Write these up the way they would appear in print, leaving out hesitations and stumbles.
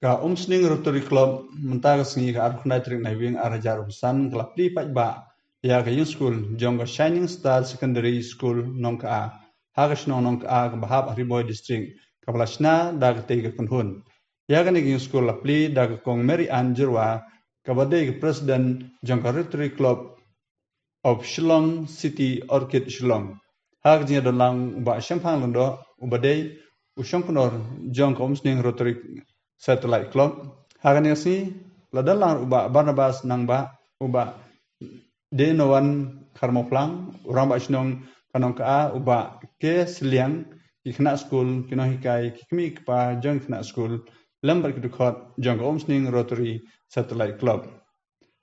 Ka umsning Rotary Club mentag singi ka arkhna trik na wing arajar umsan klap li pat ba ya ka yung school jong ka Shining Star Secondary School nong ka hagas nong ka bahab Hariboy District ka palashna da ka tega kunhun ya ka yung school lapli da ka kong Mary Ann Jirwa ka badai ka president jong ka Rotary Club of Shillong City Orchid Shillong hag jinya dolang ba syampang londo ubadai usyong kunor jong ka umsning Rotary Satellite Club. Hagan si ladalang uba Barnabas nang ba uba de noan karmoplang urang ba sinong kanong ka uba ke siliang ikna school kinohikai kikmi pa jong ikna school lambar kidukot jong omsning Rotary Satellite Club.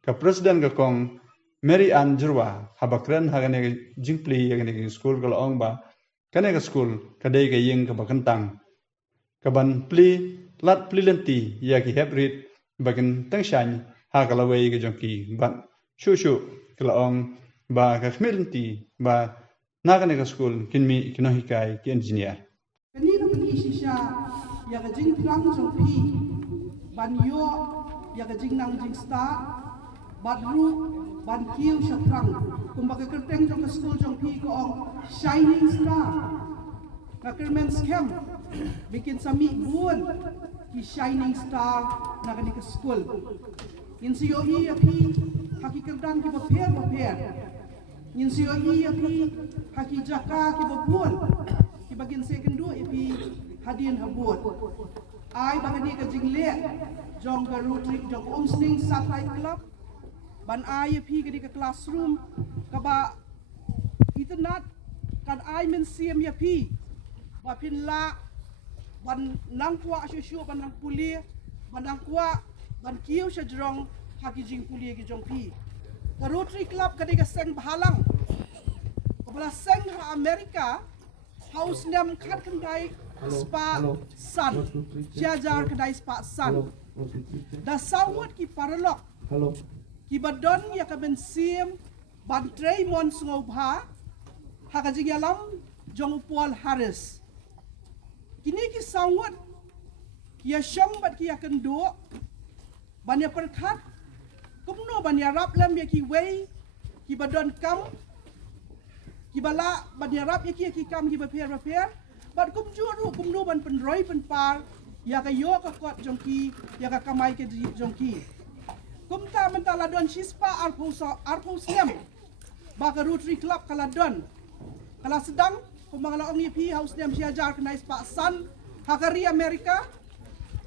Ka presiden ka kong Mary Ann Jirwa habakren hagan jingpli hagan school kalong ba kanega school kadai ka ying ka bakentang kaban pli lat plilenti ya ki hebrit bagen tangshan ha kalawai ke jongki ban shushu kalaong ba ka khmelenti ba nagane ka school kinmi kinohikai ki engineer kani ka pagi shisha ya ka jing trang jongpi ban yo ya ka jing nang jing sta ban ru ban kiu shatrang kumbaga kerteng jong ka school jongpi ko ong Shining Star ka kermen scam bikin sami buon ki Shining Star na kani ka school in siyo i api haki kerdang ki baper in siyo i api haki jaka ki babuon ki bagin second do api hadin habot ai bagani ka jingle jong ka Rotary jong umsning Satellite Club ban ai api ka di ka classroom ka ba itanat kan ai men siam ya pi wapin la ban nang kwa shushu ban nang puli ban nang kwa ban kiu sha jrong haki jing puli ki jong pi ka Rotary Club ka diga seng bahalang kabala seng ha Amerika house nem khat kandai spa san jajar kadai spa san da sawat ki paralok ki badon ya ka ben sim ban Draymond sungobha haka jing yalam jong Paul Harris kini ki sawat kia syam bat kia kendo banya perkat kumno banya rap lam ya ki wei ki badon kam ki bala banya rap ya ki kam ki baper bat kum juru kumno ban penroi penpar ya ka yo ka kot jongki ya ka kamai ke jongki kumta mentala don shispa arpusem ba ka Rotary Club kaladon kala sedang kumangala ong ipi house dem siajar kenai spa san hakari Amerika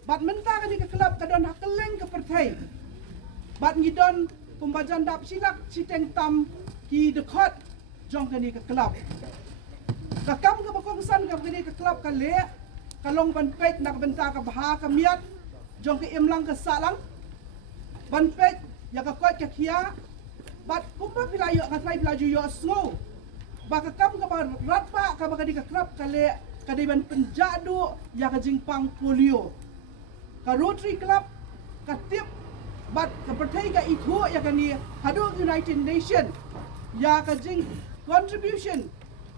bat mentang ni ke kelab kadon hakeleng ke pertai bat ngidon pembajan dap silak siteng tam ki dekot jong kani ke kelab kakam ke bakongsan ke kani ke kelab kale kalong ban pek nak benta ke baha ke miat jong ke imlang ke salang ban pek ya ke kot ke kia bat kumpa pilayo ngatrai pilaju yo snow baka kam ka ratpa ka baka di ka krap kale kadiban penjadu ya ka jingpang polio ka Rotary Club ka tip bat ka pertai ka itu ya ka ni hadu United Nation ya ka jing contribution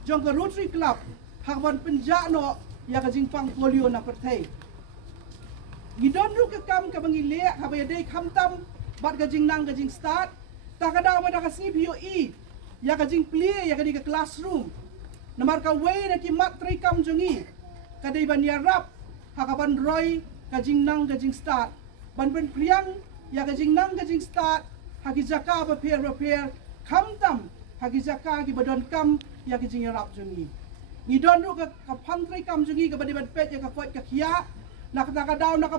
jong ka Rotary Club hakban penjano ya ka jingpang polio na pertai gidon ru ka kam ka bangile ka bayadai kamtam bat ka jing nang ka jing start ta ka daw da ka CPOE ya ka jing plie ya ka di ka classroom namar ka way na ki mat tray kam jongi ka dai ban ya rap ha ka ban roy ka jing nang ka jing start ban ban priang ya ka jing nang ka jing start ha ki jaka ba per kam tam ha ki jaka ki badon kam ya ki jing rap jongi ni don ru ka phang tray kam jongi ka ban pet ya ka kot ka khia nak ka daw nak ka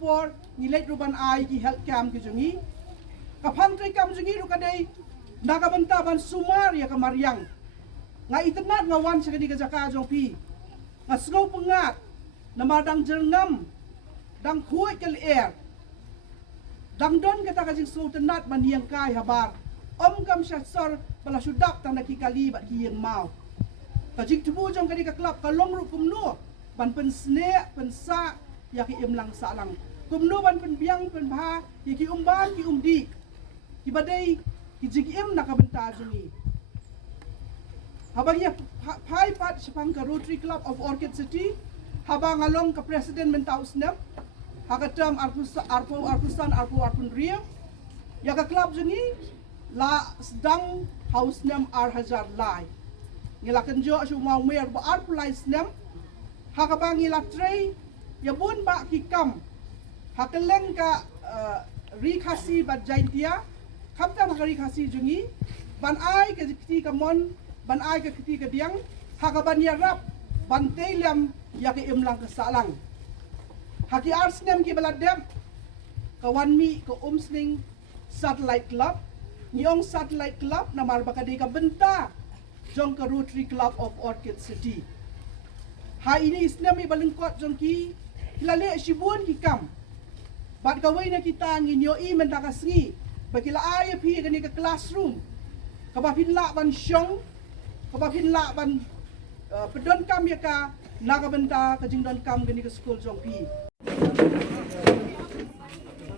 por ni let ru ban ai ki health cam ki jongi ka phang tray kam jongi ru ka dai nakabanta ban sumar ya kamaryang nga itenat nga wan sa kadi ka jong pi nga snow pengat na madang jerngam dang kuy kel air dang don kata ka jing snow tenat maniang kai habar om kam sor bala sudak tang nakikali bat kiyeng mau ka jing tubu jong kadi ka klap ka long ru kumno ban pen sne pen sa ya ki imlang sa lang kumno ban pen biang pen bha ya ki umban ki umdi ki badai kijigim nakabenta jungi habang ya pai pat sepang ka Rotary Club of Orchid City habang along ka president mentaus nem hakatam arpusan arpun ria ya ka club jengi la sedang house nem hajar lai ngilakan jo su mau mer ba arpulai nem hakabangi la tray ya bun ba kikam hakeleng ka rikasi bat jaintia kapta makari kasi jengi ban ai ke kiti ka mon ban ai ke kiti ka diang hakaban ya rap ban teliam ya ke imlang ke salang haki arsnem ki baladem kawan mi ke umsling satellite club nyong satellite club namar bakadi ka benta jong ke Rotary Club of Orchid City ha ini isnem mi balengkot jong ki hilale shibun ki kam bat kawai na kita nginyo i mendaka sengi bagila ay pi gani ka classroom kabapin la ban syong kabapin la ban pedon kam ya ka nakabenta ka jingdon kam gani ka school jong pi